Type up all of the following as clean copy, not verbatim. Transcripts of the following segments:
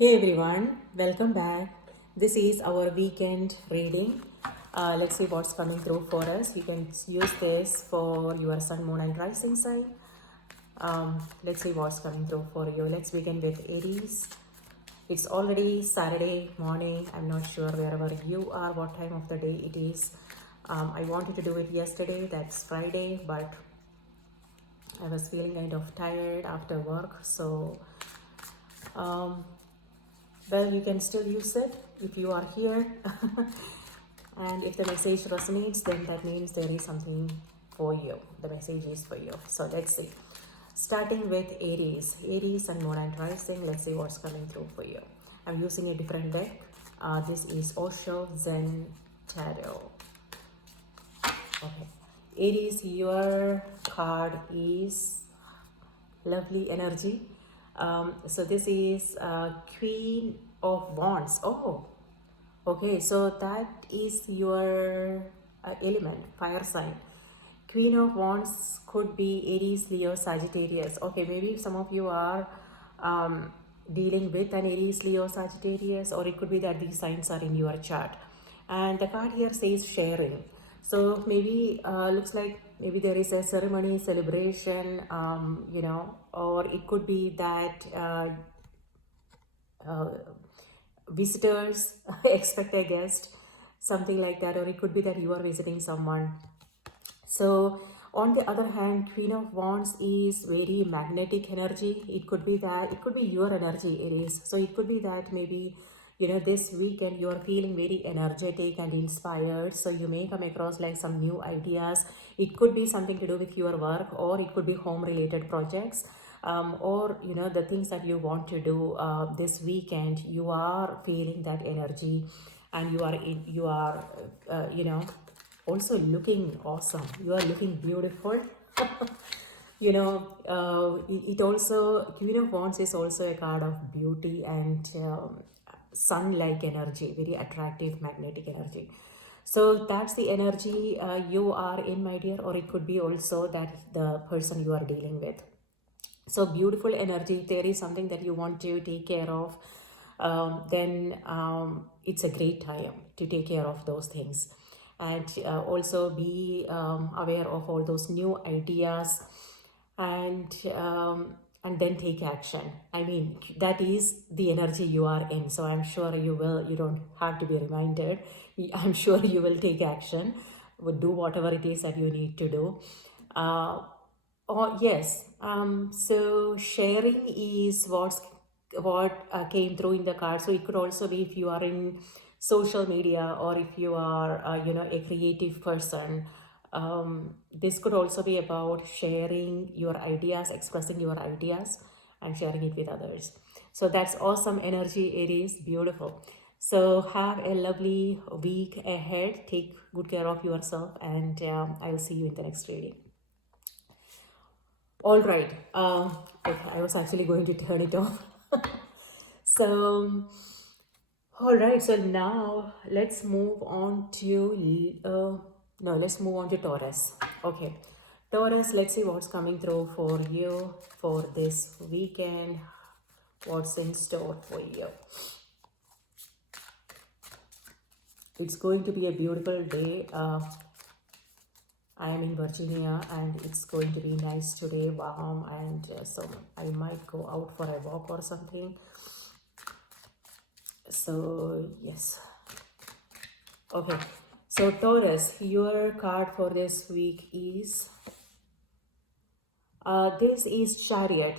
Hey everyone, welcome back. This is our weekend reading. Let's see what's coming through for us. You can use this for your sun, moon, and rising sign. Let's see what's coming through for you. Let's begin with Aries. It's already Saturday morning. I'm not sure wherever you are, what time of the day it is. I wanted to do it yesterday, that's Friday, but I was feeling kind of tired after work. So well, you can still use it if you are here. And if the message resonates, then that means there is something for you. The message is for you. So let's see. Starting with Aries and Moon and Rising. Let's see what's coming through for you. I'm using a different deck. This is Osho Zen Tarot. Okay. Aries, your card is lovely energy. So this is Queen of Wands. Oh, okay. So that is your element, fire sign. Queen of Wands could be Aries, Leo, Sagittarius. Okay, maybe some of you are dealing with an Aries, Leo, Sagittarius, or it could be that these signs are in your chart. And the card here says sharing. So maybe looks like maybe there is a ceremony, celebration, or it could be that visitors expect a guest, something like that, or it could be that you are visiting someone. So on the other hand, Queen of Wands is very magnetic energy. It could be that it could be your energy, Aries. So it could be that maybe this weekend you are feeling very energetic and inspired. So you may come across like some new ideas. It could be something to do with your work, or it could be home related projects. Or the things that you want to do this weekend, you are feeling that energy, and you are also looking awesome. You are looking beautiful. It also, Queen of Wands is also a card of beauty and sun-like energy, very attractive magnetic energy. So that's the energy you are in, my dear, or it could be also that the person you are dealing with. So beautiful energy. If there is something that you want to take care of, then it's a great time to take care of those things. And also be aware of all those new ideas, and then take action. I mean, that is the energy you are in. So I'm sure you don't have to be reminded. I'm sure you will take action, would do whatever it is that you need to do. Oh, yes. So sharing is what came through in the card. So it could also be if you are in social media, or if you are, a creative person. This could also be about sharing your ideas, expressing your ideas, and sharing it with others. So that's awesome energy. It is beautiful. So have a lovely week ahead. Take good care of yourself, and I will see you in the next reading. All right. Okay, I was actually going to turn it off. So, all right. So now let's move on to no, let's move on to Taurus. Okay, Taurus. Let's see what's coming through for you for this weekend. What's in store for you? It's going to be a beautiful day. I am in Virginia, and it's going to be nice today, warm, and so I might go out for a walk or something. So yes. Okay, so Taurus, your card for this week is this is Chariot.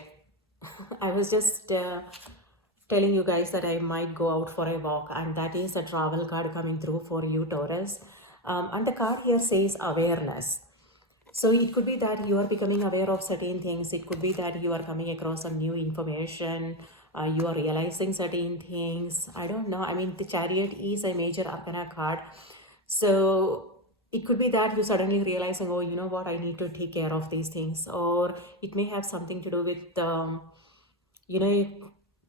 I was just telling you guys that I might go out for a walk, and that is a travel card coming through for you, Taurus. And the card here says awareness. So it could be that you are becoming aware of certain things. It could be that you are coming across some new information. You are realizing certain things. I don't know. I mean, the Chariot is a major arcana card. So it could be that you suddenly realizing, oh, you know what, I need to take care of these things. Or it may have something to do with,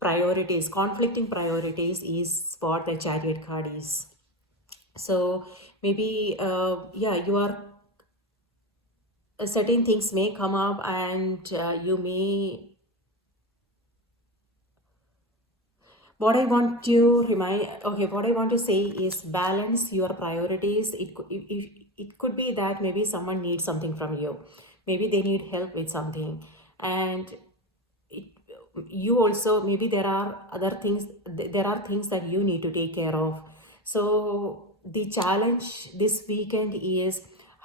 priorities. Conflicting priorities is what the Chariot card is. So maybe, you are certain things may come up, and you may What I want to remind, okay, what I want to say is balance your priorities. It could be that maybe someone needs something from you. Maybe they need help with something. And it, you also, maybe there are other things, there are things that you need to take care of. So the challenge this weekend is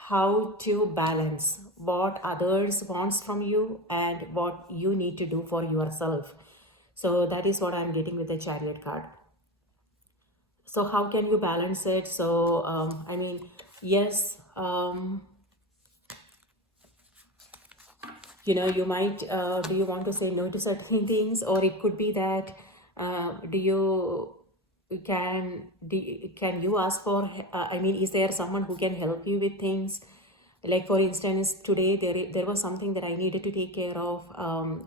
how to balance what others wants from you and what you need to do for yourself. So that is what I'm getting with the Chariot card. So how can you balance it? So I mean, yes, you might, do you want to say no to certain things, or it could be that, do you can you ask for, I mean, is there someone who can help you with things? Like for instance, today there was something that I needed to take care of,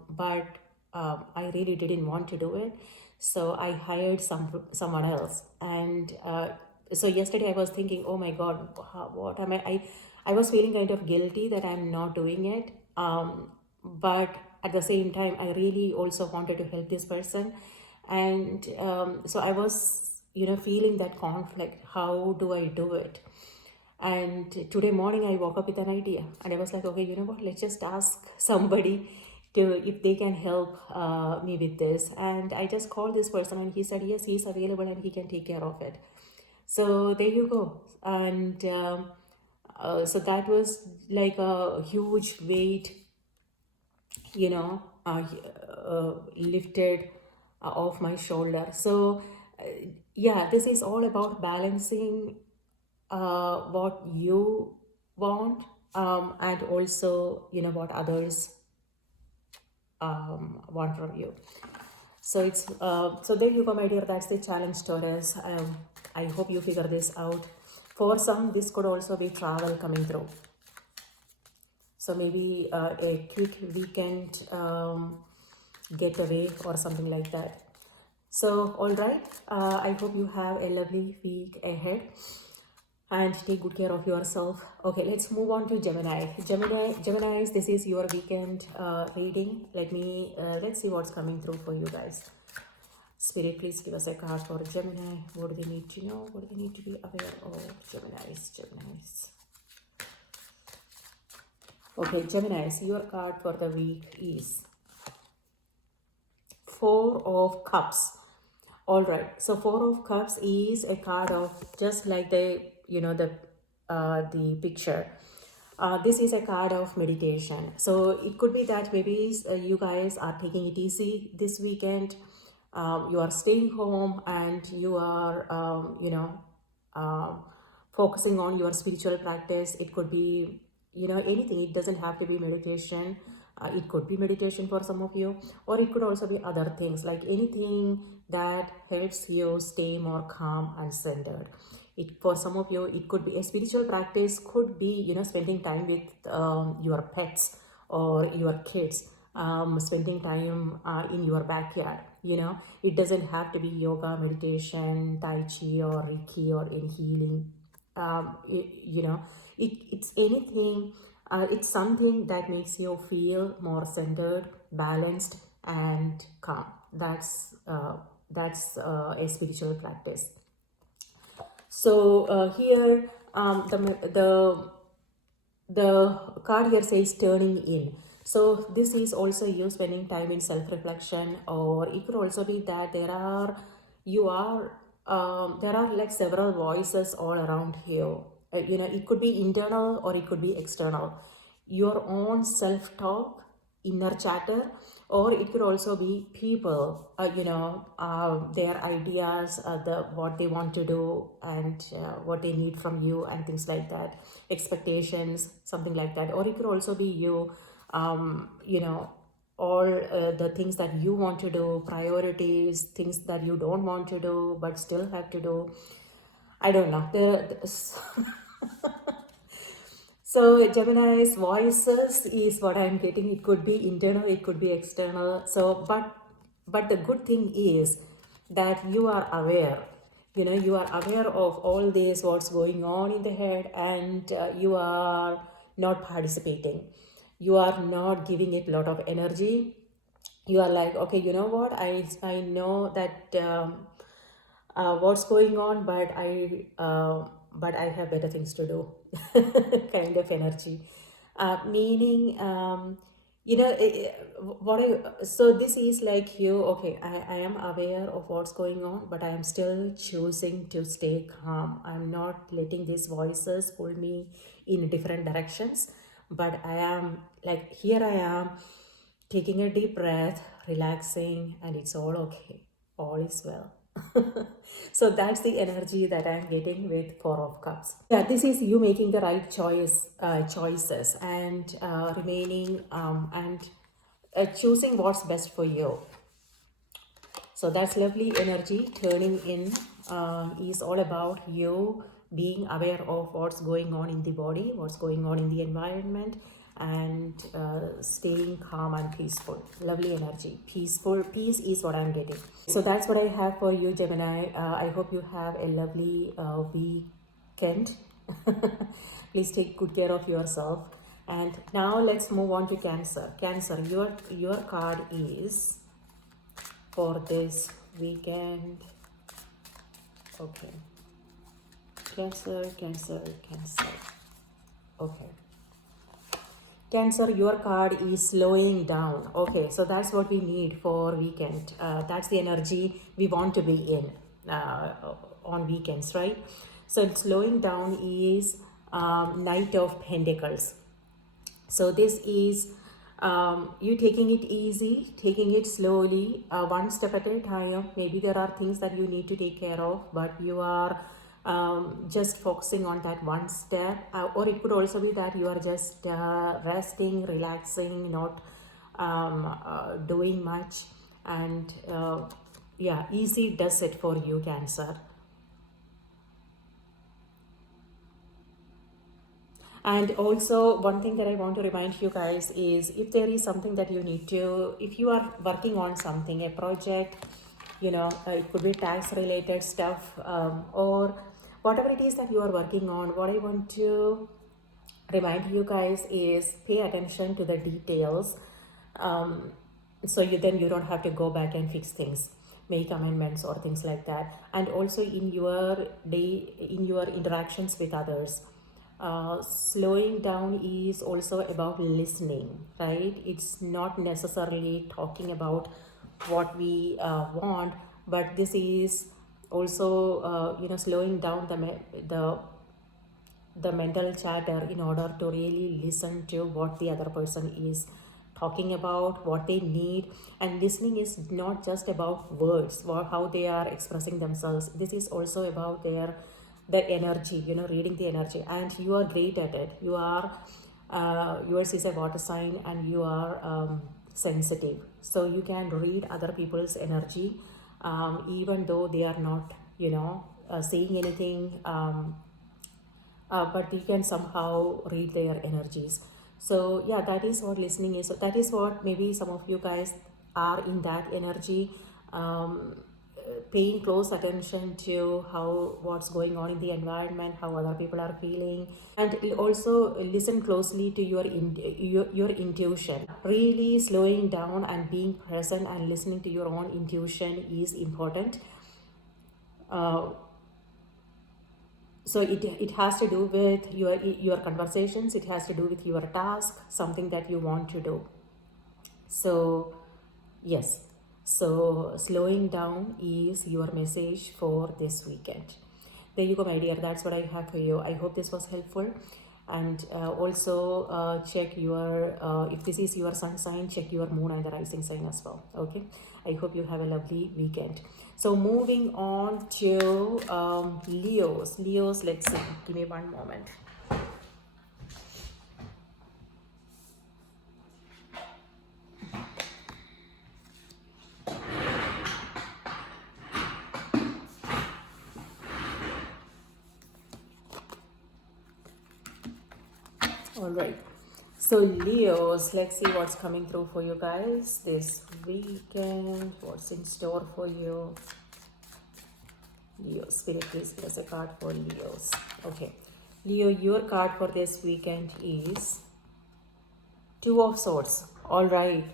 but I really didn't want to do it, so I hired someone else. And so yesterday I was thinking, oh my god, what am I was feeling kind of guilty that I'm not doing it, but at the same time I really also wanted to help this person. And so I was feeling that conflict, how do I do it? And today morning I woke up with an idea, and I was like, okay, you know what, let's just ask somebody to if they can help me with this. And I just called this person, and he said yes, he's available and he can take care of it. So there you go. And so that was like a huge weight, lifted off my shoulder. So yeah, this is all about balancing what you want, and also what others want from you. So it's so there you go, my dear. That's the challenge, Taurus. I hope you figure this out. For some, this could also be travel coming through. So maybe a quick weekend getaway or something like that. So all right, I hope you have a lovely week ahead and take good care of yourself. Okay, let's move on to Geminis, this is your weekend reading. Let's see what's coming through for you guys. Spirit, please give us a card for Gemini. What do they need to know? What do they need to be aware of? Geminis. Okay, Geminis, your card for the week is Four of Cups. All right, so Four of Cups is a card of just like the picture. This is a card of meditation. So it could be that maybe you guys are taking it easy this weekend. You are staying home and you are, focusing on your spiritual practice. It could be, anything. It doesn't have to be meditation. It could be meditation for some of you, or it could also be other things, like anything that helps you stay more calm and centered. For some of you, it could be a spiritual practice, could be, spending time with your pets or your kids, spending time in your backyard. It doesn't have to be yoga, meditation, tai chi, or reiki, or any healing. It's anything. It's something that makes you feel more centered, balanced, and calm. That's a spiritual practice. So here, the card here says turning in. So this is also you spending time in self-reflection, or it could also be that there are like several voices all around you. It could be internal or it could be external. Your own self-talk, inner chatter, or it could also be people, their ideas, what they want to do, and what they need from you, and things like that, expectations, something like that. Or it could also be you, all the things that you want to do, priorities, things that you don't want to do but still have to do. I don't know. So Gemini's voices is what I'm getting. It could be internal, it could be external. So, but the good thing is that you are aware. You are aware of all this, what's going on in the head, and you are not participating. You are not giving it a lot of energy. you are like, okay, you know what, I know that what's going on, but I have better things to do, kind of energy, meaning what I, so this is like you, okay, I am aware of what's going on, but I am still choosing to stay calm. I'm not letting these voices pull me in different directions, but I am like, here I am taking a deep breath, relaxing, and it's all okay, all is well. So that's the energy that I'm getting with Four of Cups. Yeah, this is you making the right choices, and remaining and choosing what's best for you. So that's lovely energy. Turning in is all about you being aware of what's going on in the body, what's going on in the environment, and staying calm and peaceful. Lovely energy. Peaceful. Peace is what I'm getting. So that's what I have for you, Gemini. I hope you have a lovely weekend. Please take good care of yourself. And now let's move on to Cancer. Cancer, your card is for this weekend. Okay. Cancer, Cancer, Cancer. Okay. Cancer, your card is slowing down. Okay, so that's what we need for weekend. That's the energy we want to be in on weekends, right? So slowing down is Knight of Pentacles. So this is you taking it easy, taking it slowly, one step at a time. Maybe there are things that you need to take care of, but you are just focusing on that one step. Or it could also be that you are just resting, relaxing, not doing much. And yeah, easy does it for you, Cancer. And also, one thing that I want to remind you guys is, if there is something that you need to, if you are working on something, a project, it could be tax related stuff, or whatever it is that you are working on, what I want to remind you guys is, pay attention to the details. So you don't have to go back and fix things, make amendments or things like that. And also in your day, in your interactions with others, slowing down is also about listening, right? It's not necessarily talking about what we want, but this is also slowing down the mental chatter in order to really listen to what the other person is talking about, what they need. And listening is not just about words or how they are expressing themselves. This is also about the energy, reading the energy. And you are great at it. You are yours is a water sign, and you are sensitive, so you can read other people's energy, even though they are not saying anything, but you can somehow read their energies. So yeah, that is what listening is. So that is what maybe some of you guys are in that energy, paying close attention to what's going on in the environment, how other people are feeling, and also listen closely to your intuition. Really slowing down and being present and listening to your own intuition is important. So it has to do with your conversations, it has to do with your task, something that you want to do. So yes, so slowing down is your message for this weekend. There you go, my dear. That's what I have for you. I hope this was helpful. And also check your if this is your sun sign, check your moon and the rising sign as well. Okay, I hope you have a lovely weekend. So moving on to Leos, let's see, give me one moment. All right, so Leos, let's see what's coming through for you guys this weekend. What's in store for you? Leo, Spirit, please give us a card for Leos. Okay, Leo, your card for this weekend is Two of Swords. All right.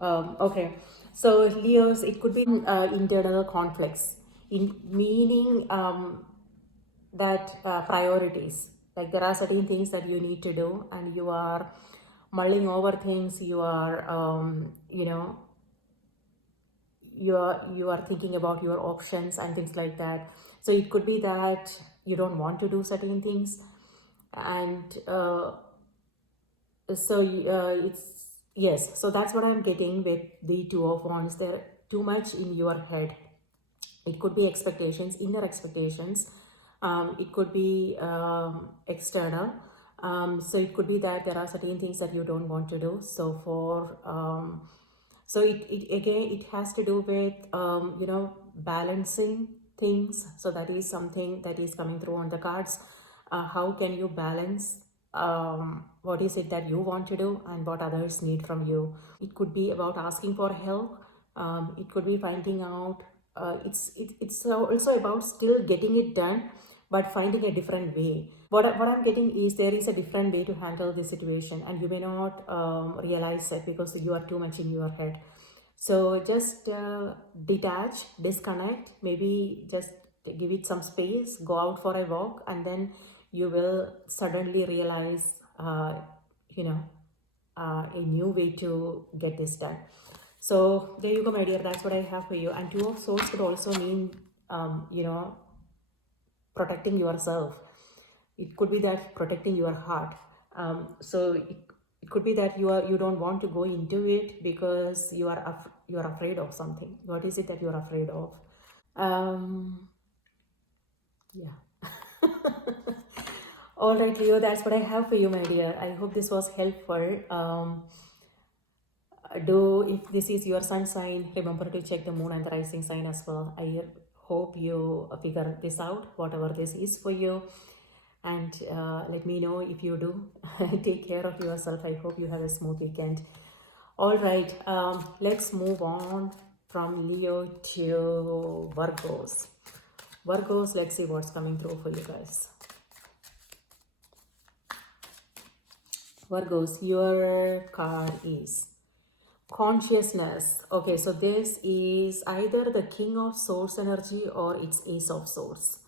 Okay, so Leos, it could be internal conflicts, in meaning that priorities. Like there are certain things that you need to do, and you are mulling over things. You are, you are thinking about your options and things like that. So it could be that you don't want to do certain things, and it's yes. So that's what I'm getting with the Two of Wands. They're too much in your head. It could be expectations, inner expectations. It could be external. So it could be that there are certain things that you don't want to do. So it again, it has to do with balancing things. So that is something that is coming through on the cards. How can you balance what is it that you want to do and what others need from you? It could be about asking for help. It could be finding out. It's also about still getting it done, but finding a different way. What I'm getting is there is a different way to handle the situation, and you may not realize it because you are too much in your head. So just detach, disconnect, maybe just give it some space, go out for a walk, and then you will suddenly realize, a new way to get this done. So there you go, my dear. That's what I have for you. And Two of Swords could also mean, protecting yourself. It could be that protecting your heart. It could be that you don't want to go into it because you are afraid of something. What is it that you are afraid of? Yeah. All right, Leo. That's what I have for you, my dear. I hope this was helpful. Do if this is your sun sign, remember to check the moon and the rising sign as well. I hope you figure this out, whatever this is for you, and let me know if you do. Take care of yourself. I hope you have a smooth weekend. All right, let's move on from Leo to Virgos. Virgos, let's see what's coming through for you guys. Virgos, your card is consciousness. Okay, so this is either the King of Swords energy or it's Ace of Swords.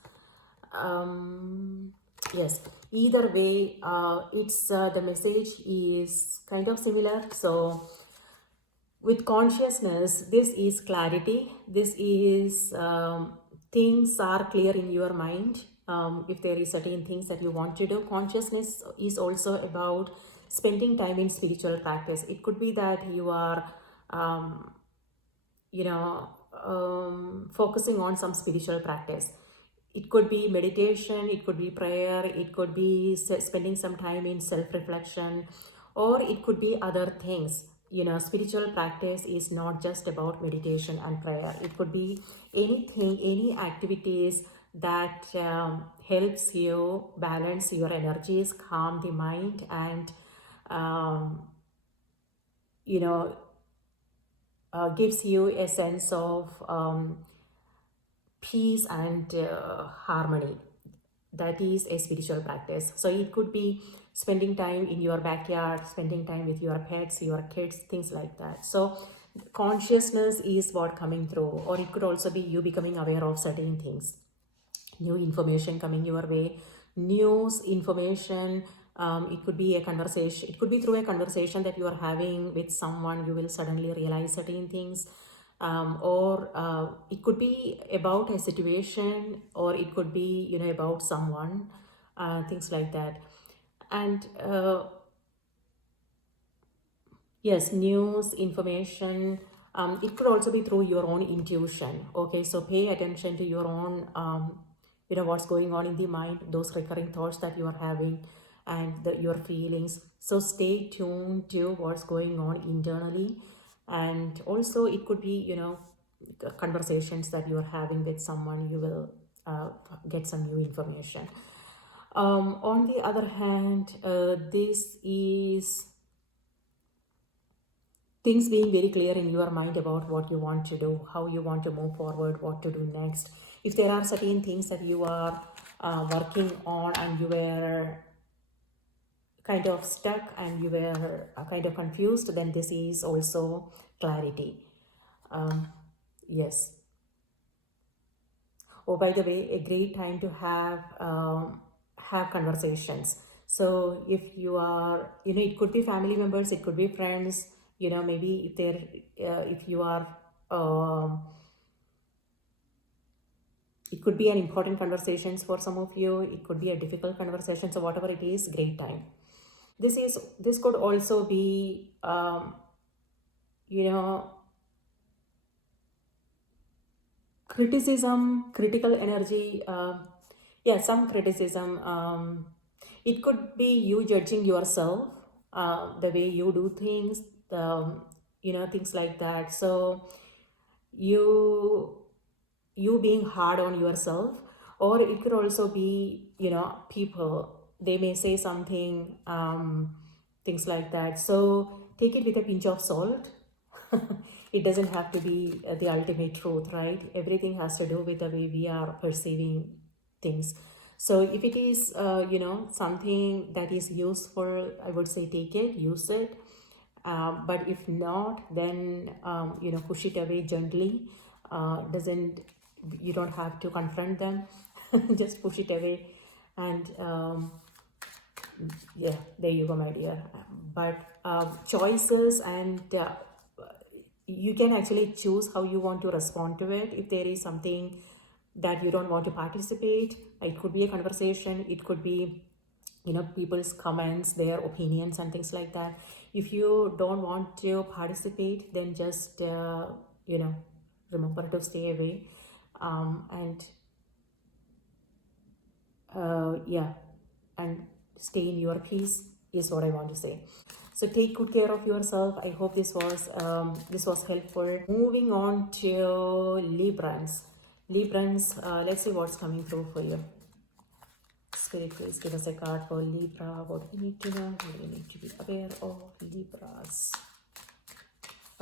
Yes, either way, it's the message is kind of similar. So with consciousness, this is clarity. This is things are clear in your mind. If there is certain things that you want to do, consciousness is also about spending time in spiritual practice. It could be that you are focusing on some spiritual practice. It could be meditation, it could be prayer, it could be spending some time in self-reflection, or it could be other things. Spiritual practice is not just about meditation and prayer. It could be anything, any activities that helps you balance your energies, calm the mind, and gives you a sense of peace and harmony. That is a spiritual practice. So it could be spending time in your backyard, spending time with your pets, your kids, things like that. So consciousness is what coming through, or it could also be you becoming aware of certain things, new information coming your way, news, information. It could be a conversation. It could be through a conversation that you are having with someone. You will suddenly realize certain things. Or it could be about a situation, or it could be about someone, things like that. And yes, news, information. It could also be through your own intuition. Okay, so pay attention to your own what's going on in the mind, those recurring thoughts that you are having, and your feelings. So stay tuned to what's going on internally. And also it could be conversations that you are having with someone. You will get some new information. On the other hand, this is things being very clear in your mind about what you want to do, how you want to move forward, what to do next. If there are certain things that you are working on and you were kind of stuck and you were kind of confused, then this is also clarity. Yes. Oh, by the way, a great time to have conversations. So if you are, it could be family members, it could be friends, maybe if if you are, it could be an important conversations for some of you. It could be a difficult conversation. So whatever it is, great time. This could also be, critical energy. Yeah, some criticism. It could be you judging yourself, the way you do things, things like that. So you being hard on yourself, or it could also be, people, they may say something, things like that. So take it with a pinch of salt. It doesn't have to be the ultimate truth, right? Everything has to do with the way we are perceiving things. So if it is, something that is useful, I would say take it, use it. But if not, then, push it away gently. You don't have to confront them. Just push it away. And yeah, there you go, my dear. But choices, and you can actually choose how you want to respond to it. If there is something that you don't want to participate, it could be a conversation, it could be, people's comments, their opinions and things like that. If you don't want to participate, then just remember to stay away. And yeah, and stay in your peace is what I want to say. So take good care of yourself. I hope this was helpful. Moving on to Librans. Let's see what's coming through for you. Spirit, please give us a card for Libra. What we need to know, what we need to be aware of Libras.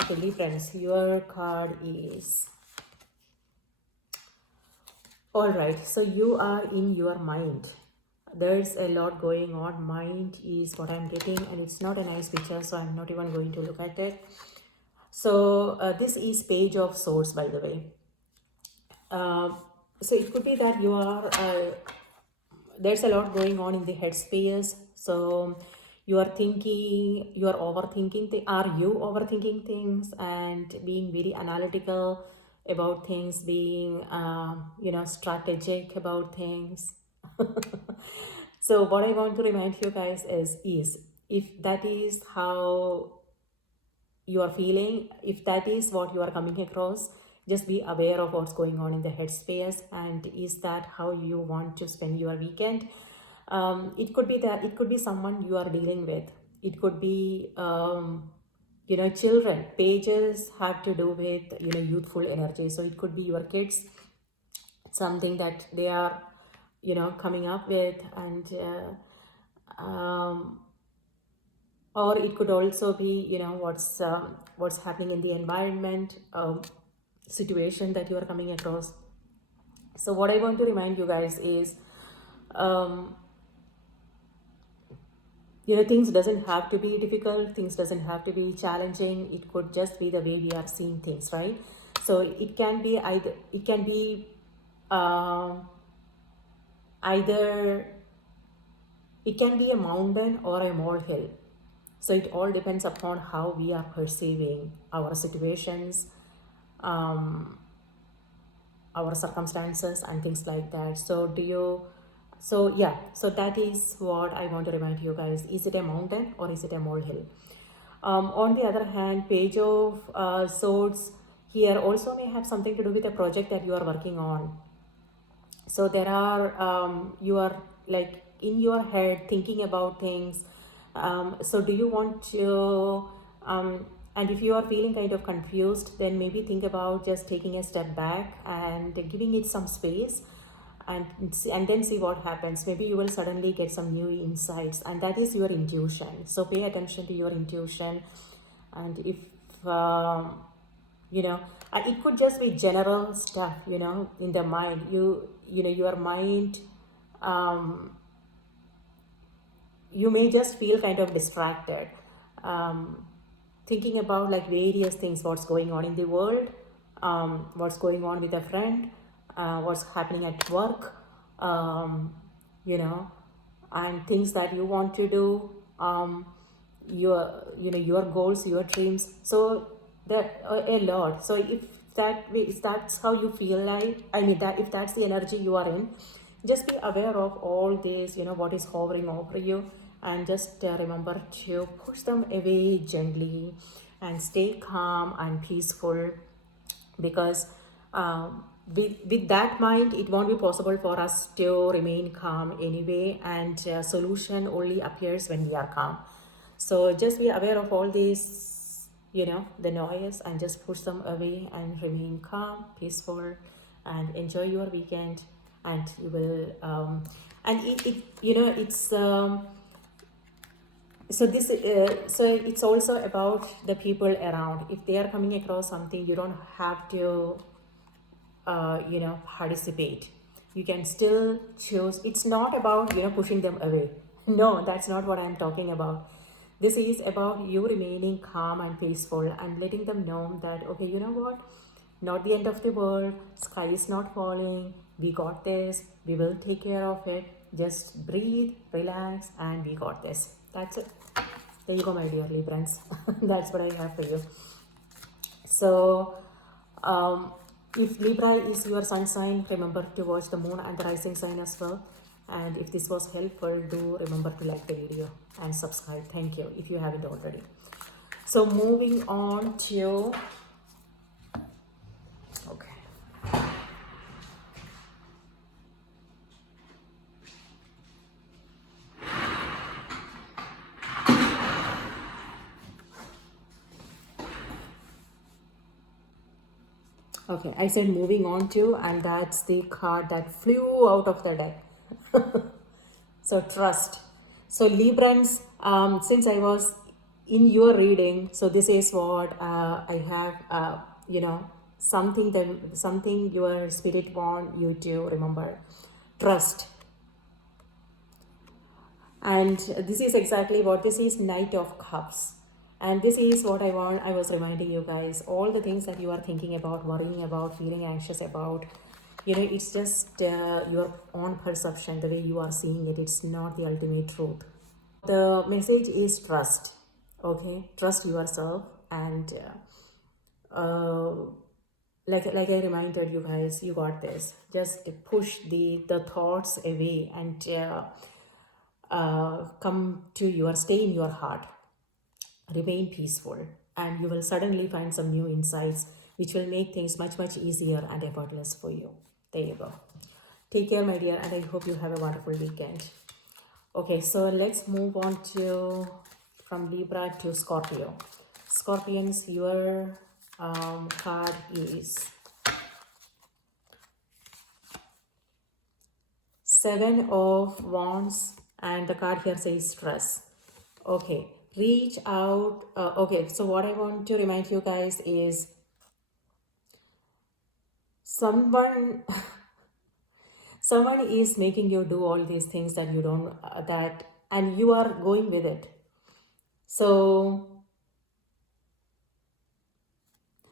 Okay, Librans, your card is... Alright, so you are in your mind. There's a lot going on. Mind is what I'm getting, and it's not a nice picture, so I'm not even going to look at it. So this is Page of Swords, by the way. So it could be that you are... there's a lot going on in the headspace. So you are thinking, you are overthinking. Are you overthinking things and being very analytical about things, being strategic about things? So what I want to remind you guys is if that is how you are feeling, if that is what you are coming across, just be aware of what's going on in the headspace, and is that how you want to spend your weekend. It could be that it could be someone you are dealing with. It could be children. Pages have to do with youthful energy, so it could be your kids, something that they are coming up with, and or it could also be what's happening in the environment, situation that you are coming across. So what I want to remind you guys is things doesn't have to be difficult, things doesn't have to be challenging. It could just be the way we are seeing things, right? So it can be either it can be a mountain or a molehill. So it all depends upon how we are perceiving our situations, our circumstances and things like that. So that is what I want to remind you guys. Is it a mountain or is it a molehill? On the other hand, Page of Swords here also may have something to do with a project that you are working on. So there are, you are like in your head thinking about things. So do you want to, and if you are feeling kind of confused, then maybe think about just taking a step back and giving it some space, and then see what happens. Maybe you will suddenly get some new insights, and that is your intuition. So pay attention to your intuition. And if it could just be general stuff in the mind, your mind you may just feel kind of distracted, um, thinking about like various things, what's going on in the world, what's going on with a friend, what's happening at work, um, you know, and things that you want to do, your, you know, your goals, your dreams. So there a lot. So if that's how you feel, like, I mean, that if that's the energy you are in, just be aware of all this, you know, what is hovering over you, and just remember to push them away gently and stay calm and peaceful, because with that mind, it won't be possible for us to remain calm anyway, and solution only appears when we are calm. So just be aware of all these, you know, the noise, and just push them away and remain calm, peaceful, and enjoy your weekend. And you will, and it you know, it's so this so it's also about the people around. If they are coming across something, you don't have to you know, participate. You can still choose. It's not about, you know, pushing them away. No, that's not what I'm talking about. This is about you remaining calm and peaceful, and letting them know that, okay, you know what, not the end of the world, sky is not falling, we got this, we will take care of it, just breathe, relax, and we got this. That's it. There you go, my dear Librans. That's what I have for you. So if Libra is your sun sign, remember to watch the moon and the rising sign as well. And if this was helpful, do remember to like the video and subscribe. Thank you if you haven't already. So moving on to, okay. Okay, I said moving on to, and that's the card that flew out of the deck. So trust. So Librans, since I was in your reading, so this is what I have, you know, something your spirit want you to remember. Trust. And this is exactly what this is. Knight of Cups. And this is what I was reminding you guys, all the things that you are thinking about, worrying about, feeling anxious about, you know, it's just your own perception, the way you are seeing it. It's not the ultimate truth. The message is trust. Okay, trust yourself, and like I reminded you guys, you got this. Just push the thoughts away, and stay in your heart, remain peaceful, and you will suddenly find some new insights which will make things much easier and effortless for you. There you go. Take care, my dear, and I hope you have a wonderful weekend. Okay, so let's move on to from Libra to Scorpio. Scorpions, your card is Seven of Wands, and the card here says stress. Okay, reach out. Okay, so what I want to remind you guys is someone someone is making you do all these things that you don't and you are going with it. So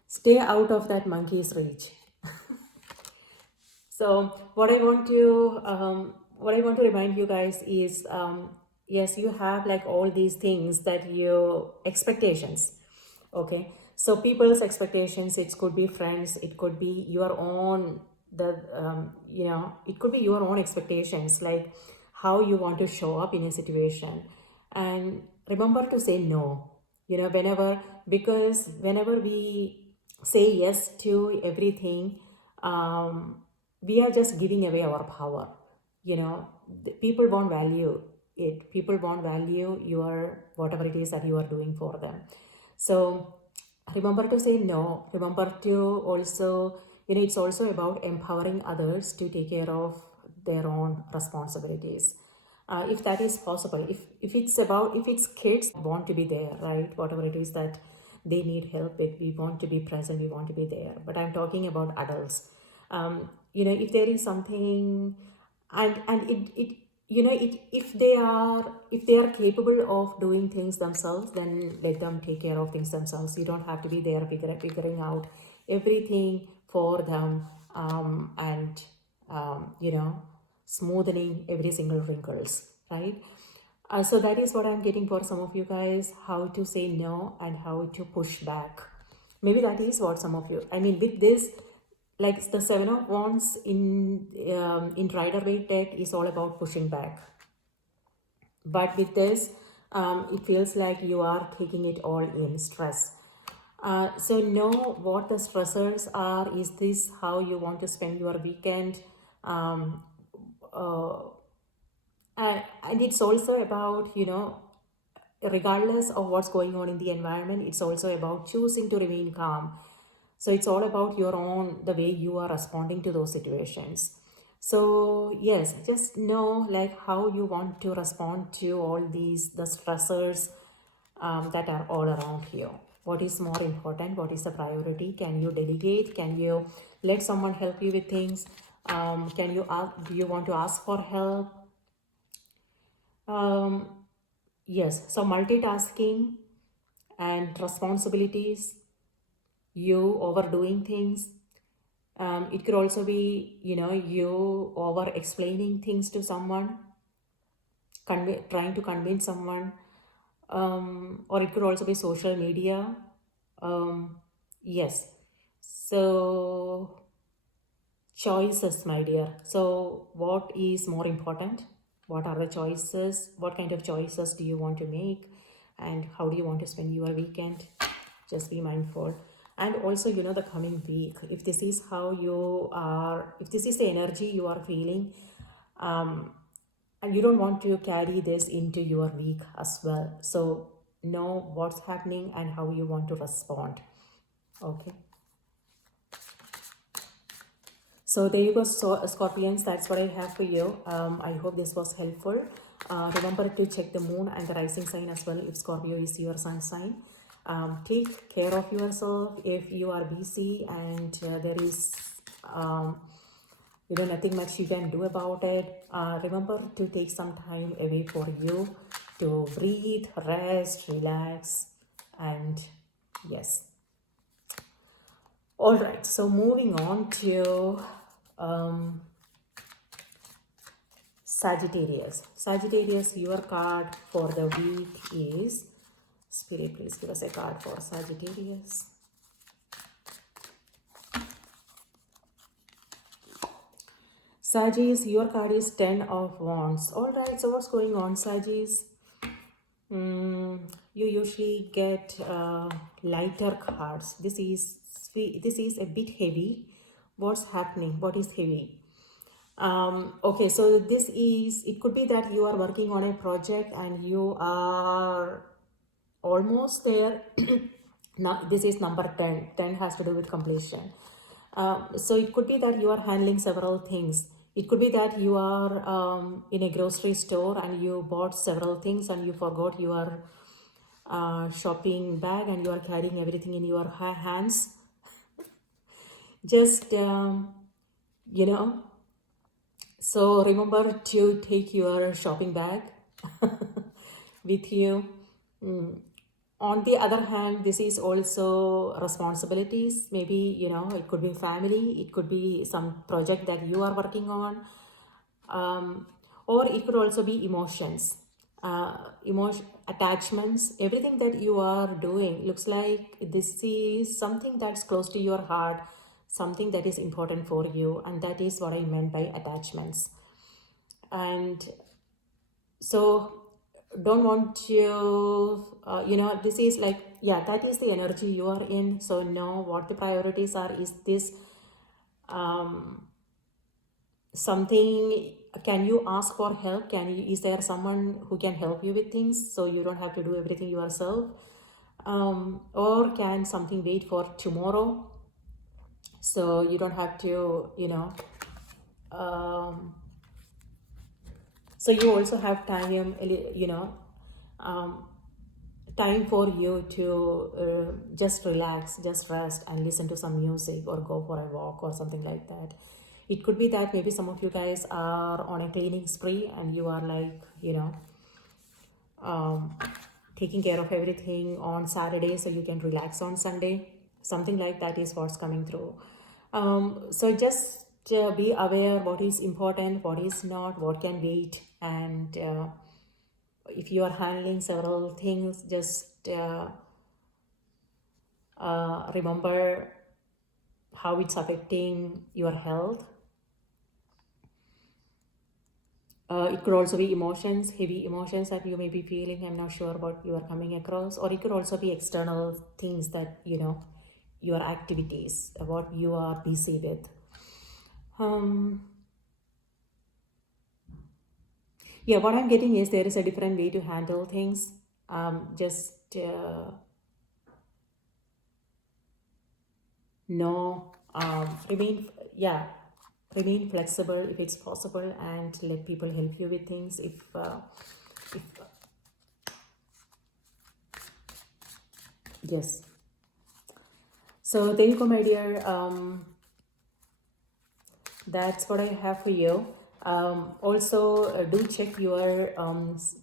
stay out of that monkey's reach. So what I want to remind you guys is, yes, you have like all these things that you expectations. Okay, so people's expectations, it could be friends, it could be your own, you know, it could be your own expectations, like how you want to show up in a situation. And remember to say no, you know, because whenever we say yes to everything, we are just giving away our power. You know, people won't value it. People won't value your whatever it is that you are doing for them. So remember to say no. Remember to also, you know, it's also about empowering others to take care of their own responsibilities. If that is possible, if it's kids want to be there, right? Whatever it is that they need help with, we want to be present, we want to be there. But I'm talking about adults. You know, if there is something, and you know, if they are capable of doing things themselves, then let them take care of things themselves. You don't have to be there figuring out everything for them, and you know, smoothing every single wrinkles, right? So that is what I'm getting for some of you guys, how to say no and how to push back. Maybe that is what some of you, I mean, with this, like the Seven of Wands in Rider-Waite deck is all about pushing back. But with this, it feels like you are taking it all in, stress. So know what the stressors are. Is this how you want to spend your weekend? Um, uh, and it's also about, you know, regardless of what's going on in the environment, it's also about choosing to remain calm. So it's all about your own, the way you are responding to those situations. So yes, just know like how you want to respond to all these, the stressors that are all around you. What is more important? What is the priority? Can you delegate? Can you let someone help you with things? Can you ask, do you want to ask for help? Yes, so multitasking and responsibilities, you overdoing things. It could also be, you know, you over explaining things to someone, trying to convince someone, or it could also be social media. Yes, so choices, my dear. So what is more important? What are the choices? What kind of choices do you want to make? And how do you want to spend your weekend? Just be mindful. And also, you know, the coming week, if this is how you are, if this is the energy you are feeling, and you don't want to carry this into your week as well. So know what's happening and how you want to respond. Okay. So there you go, so Scorpions, that's what I have for you. I hope this was helpful. Remember to check the moon and the rising sign as well if Scorpio is your sun sign. Take care of yourself if you are busy and there is you know, nothing much you can do about it. Remember to take some time away for you to breathe, rest, relax, and yes. All right, so moving on to Sagittarius. Sagittarius, your card for the week is, Spirit, please give us a card for Sagittarius. Sagittarius, your card is 10 of Wands. All right, so what's going on, Sagittarius? You usually get lighter cards. This is a bit heavy. What's happening? What is heavy? Okay, so this is, it could be that you are working on a project and you are almost there. Now this is number 10. 10 has to do with completion. So it could be that you are handling several things. It could be that you are in a grocery store and you bought several things and you forgot your shopping bag and you are carrying everything in your hands. Just you know, so remember to take your shopping bag with you. On the other hand, this is also responsibilities. Maybe, you know, it could be family, it could be some project that you are working on, or it could also be emotions, attachments, everything that you are doing. Looks like this is something that's close to your heart, something that is important for you, and that is what I meant by attachments. And so don't want to you know, this is like, yeah, that is the energy you are in. So know what the priorities are. Is this something, can you ask for help? Can you, is there someone who can help you with things so you don't have to do everything yourself? Or can something wait for tomorrow so you don't have to, you know, so you also have time, you know, time for you to just relax, just rest and listen to some music or go for a walk or something like that. It could be that maybe some of you guys are on a cleaning spree and you are like, taking care of everything on Saturday so you can relax on Sunday. Something like that is what's coming through. So just be aware what is important, what is not, what can wait. And if you are handling several things, just remember how it's affecting your health. It could also be emotions, heavy emotions that you may be feeling. I'm not sure what you are coming across. Or it could also be external things that, your activities, what you are busy with. Yeah, what I'm getting is there is a different way to handle things. Just no, remain flexible if it's possible, and let people help you with things if yes. So there you go, my dear. That's what I have for you. Also, do check your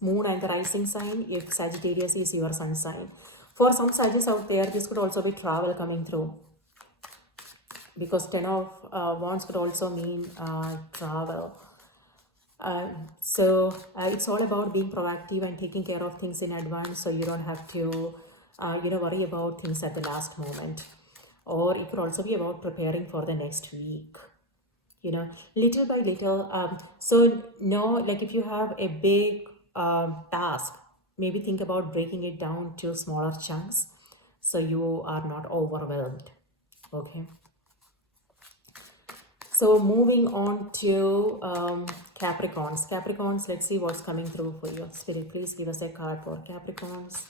moon and the rising sign if Sagittarius is your sun sign. For some Sagittarius out there, this could also be travel coming through, because 10 of Wands could also mean travel. So it's all about being proactive and taking care of things in advance, so you don't have to worry about things at the last moment. Or it could also be about preparing for the next week, little by little. So no, like if you have a big task, maybe think about breaking it down to smaller chunks so you are not overwhelmed. Okay, so moving on to Capricorns, let's see what's coming through for you. Spirit, please give us a card for Capricorns.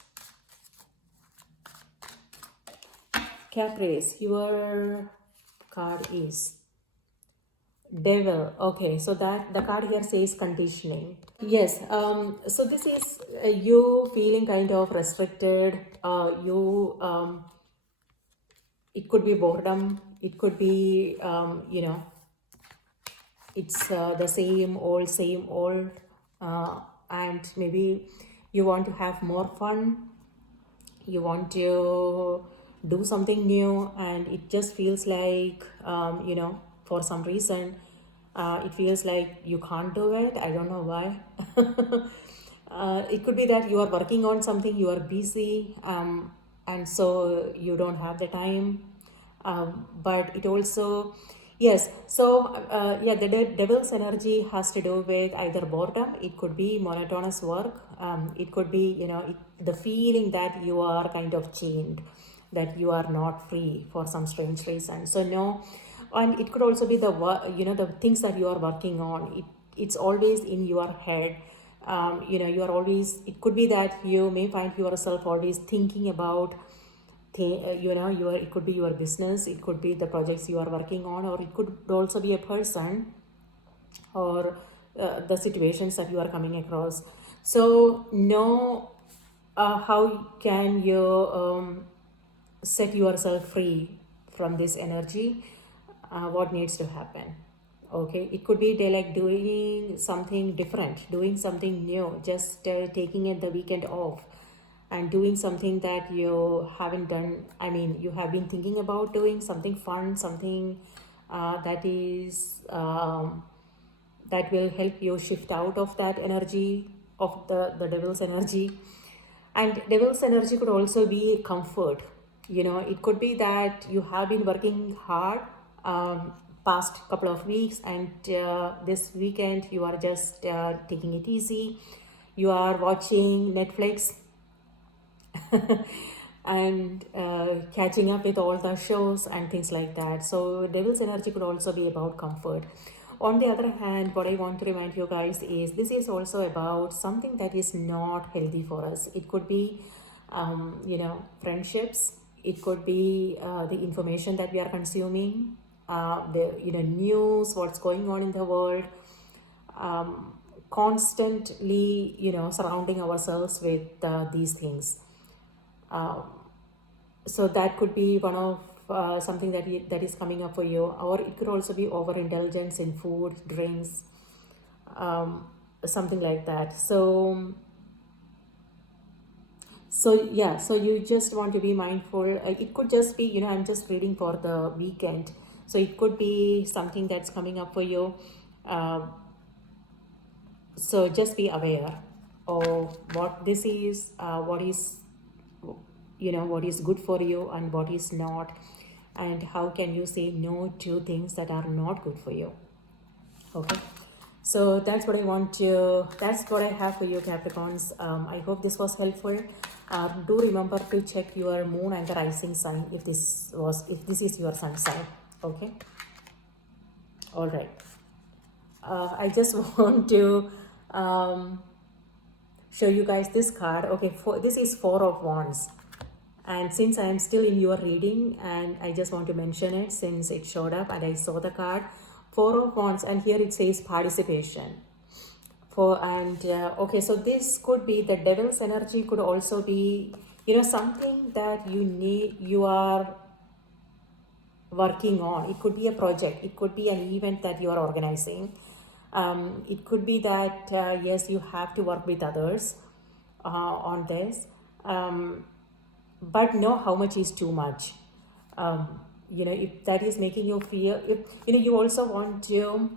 Capris, your card is Devil. Okay, so that the card here says conditioning. Yes. So this is you feeling kind of restricted. It could be boredom. It could be it's the same old, and maybe you want to have more fun. You want to do something new, and it just feels like for some reason it feels like you can't do it. I don't know why. It could be that you are working on something, you are busy, and so you don't have the time. But it also, yes, so the devil's energy has to do with either boredom, it could be monotonous work, it could be the feeling that you are kind of chained, that you are not free for some strange reason. So no. And it could also be the things that you are working on, it's always in your head. You are always, it could be that you may find yourself always thinking about it could be your business, it could be the projects you are working on, or it could also be a person, or the situations that you are coming across. So know how can you set yourself free from this energy. What needs to happen? Okay, it could be like doing something different, doing something new, just taking it the weekend off and doing something that you haven't done. I mean, you have been thinking about doing something fun, something that will help you shift out of that energy, of the devil's energy. And devil's energy could also be comfort. It could be that you have been working hard past couple of weeks, and this weekend you are just taking it easy. You are watching Netflix and catching up with all the shows and things like that. So devil's energy could also be about comfort. On the other hand, what I want to remind you guys is this is also about something that is not healthy for us. It could be friendships, it could be the information that we are consuming, the news, what's going on in the world, constantly surrounding ourselves with these things. So that could be one of something that is coming up for you, or it could also be overindulgence in food, drinks, something like that. So yeah, so you just want to be mindful. It could just be, I'm just reading for the weekend, so it could be something that's coming up for you. uh, so just be aware of what this is, what is, what is good for you and what is not, and how can you say no to things that are not good for you. Okay, so that's what I have for you, Capricorns. I hope this was helpful. Do remember to check your moon and the rising sign if this is your sun sign. Okay, all right. I just want to show you guys this card. Okay, this is Four of Wands. And since I am still in your reading, and I just want to mention it since it showed up and I saw the card, Four of Wands, and here it says participation. Okay, so this could be the devil's energy, could also be, something that you are working on. It could be a project, it could be an event that you are organizing. It could be that, yes, you have to work with others on this. But know how much is too much. If that is making you feel, if you also want to,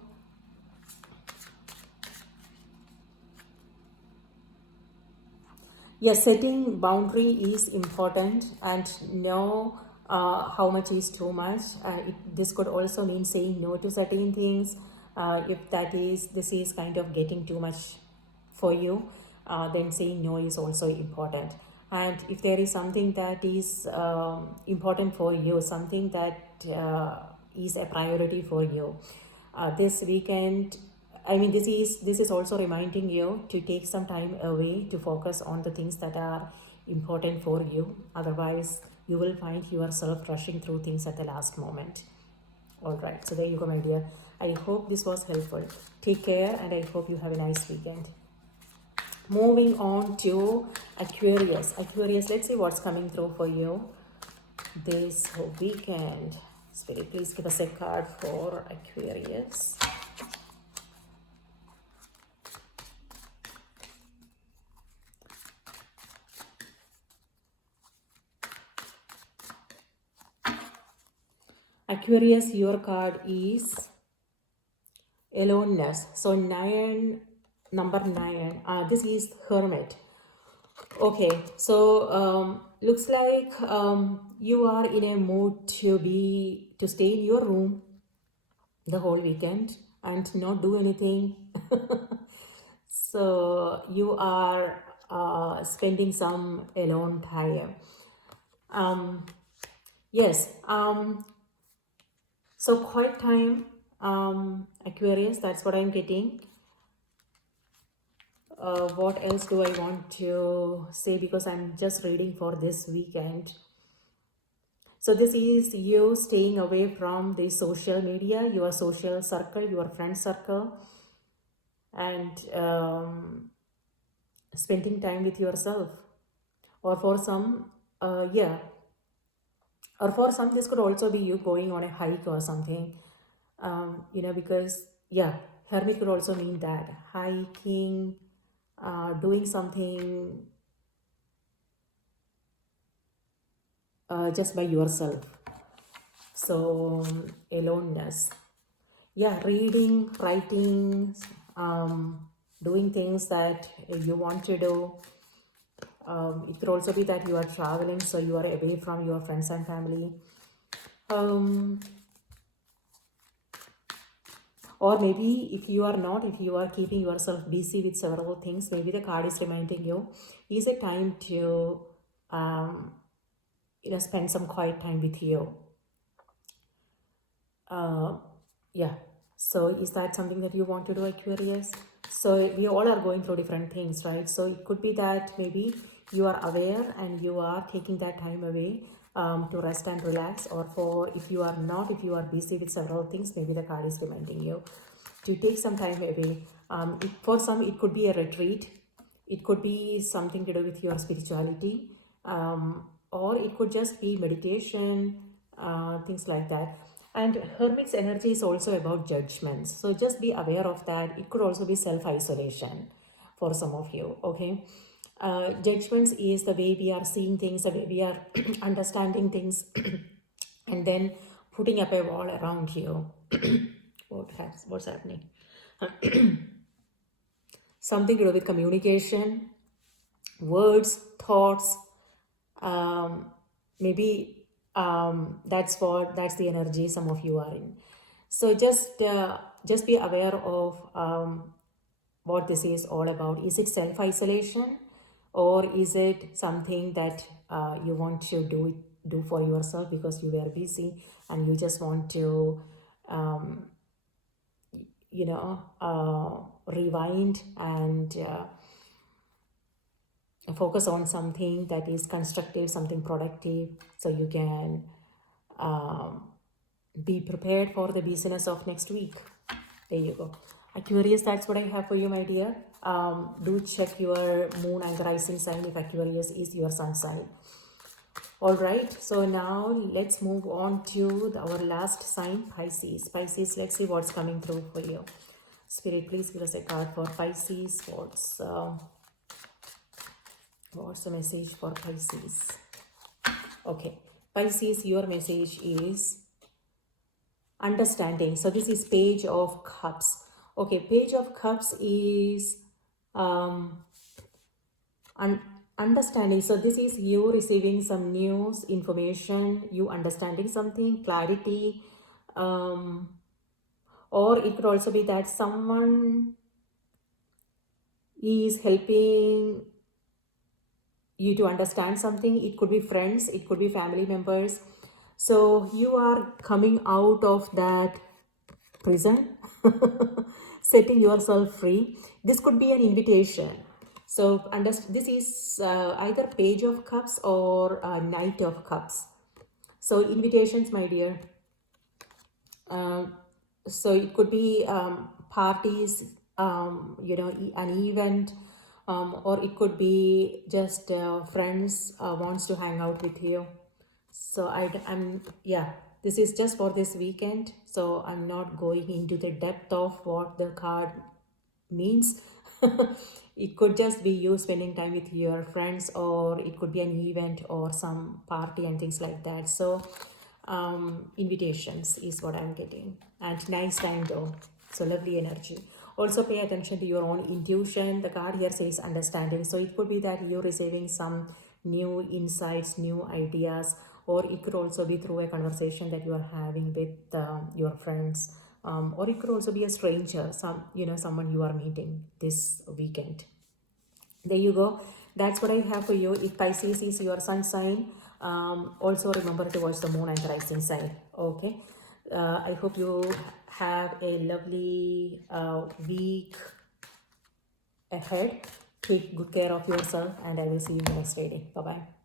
yes, setting boundary is important, and know how much is too much. This could also mean saying no to certain things. If this is kind of getting too much for you, then saying no is also important. And if there is something that is important for you, something that is a priority for you, this weekend, this is also reminding you to take some time away to focus on the things that are important for you. Otherwise, you will find yourself rushing through things at the last moment. All right, so there you go, my dear. I hope this was helpful. Take care, and I hope you have a nice weekend. Moving on to Aquarius. Let's see what's coming through for you this weekend. Spirit, please give us a card for Aquarius. Aquarius, your card is aloneness. So number 9. This is Hermit. Okay, so looks like you are in a mood to stay in your room the whole weekend and not do anything. So you are spending some alone time. Yes. So quiet time, Aquarius, that's what I'm getting. What else do I want to say, because I'm just reading for this weekend. So this is you staying away from the social media, your social circle, your friend circle, and spending time with yourself. Or for some, or for some, this could also be you going on a hike or something, because, Hermit could also mean that. Hiking, doing something just by yourself. So, aloneness. Yeah, reading, writing, doing things that you want to do. It could also be that you are traveling, so you are away from your friends and family. Or maybe if you are keeping yourself busy with several things, maybe the card is reminding you, is a time to spend some quiet time with you. So is that something that you want to do, Aquarius? So we all are going through different things, right? So it could be that maybe you are aware and you are taking that time away to rest and relax. Or if you are busy with several things, maybe the card is reminding you to take some time away. For some, it could be a retreat. It could be something to do with your spirituality. Or it could just be meditation, things like that. And Hermit's energy is also about judgments. So just be aware of that. It could also be self-isolation for some of you, okay? Judgments is the way we are seeing things, the way we are understanding things, and then putting up a wall around you. What's happening? Something to do with communication, words, thoughts. Maybe that's the energy some of you are in. So just be aware of what this is all about. Is it self-isolation, or is it something that you want to do for yourself because you were busy and you just want to rewind and focus on something that is constructive, something productive, so you can be prepared for the business of next week. There you go. Aquarius, that's what I have for you, my dear. Do check your moon and rising sign if Aquarius is your sun sign. All right, so now let's move on to our last sign, Pisces. Pisces, let's see what's coming through for you. Spirit, please give us a card for Pisces. What's the message for Pisces? Okay, Pisces, your message is understanding. So this is Page of Cups. Okay, Page of Cups is understanding. So this is you receiving some news, information, you understanding something, clarity, or it could also be that someone is helping you to understand something. It could be friends, it could be family members. So you are coming out of that prison, setting yourself free. This could be an invitation. So this is either Page of Cups or Knight of Cups. So invitations, my dear. So it could be parties, an event, or it could be just friends wants to hang out with you. So this is just for this weekend. So I'm not going into the depth of what the card means. It could just be you spending time with your friends, or it could be an event or some party and things like that. So invitations is what I'm getting, and nice time though. So lovely energy. Also pay attention to your own intuition. The card here says understanding. So it could be that you're receiving some new insights, new ideas, or it could also be through a conversation that you are having with your friends, or it could also be a stranger, someone you are meeting this weekend. There you go. That's what I have for you. If Pisces is your sun sign, also remember to watch the moon and the rising sign. Okay. I hope you have a lovely week ahead. Take good care of yourself, and I will see you next Friday. Bye bye.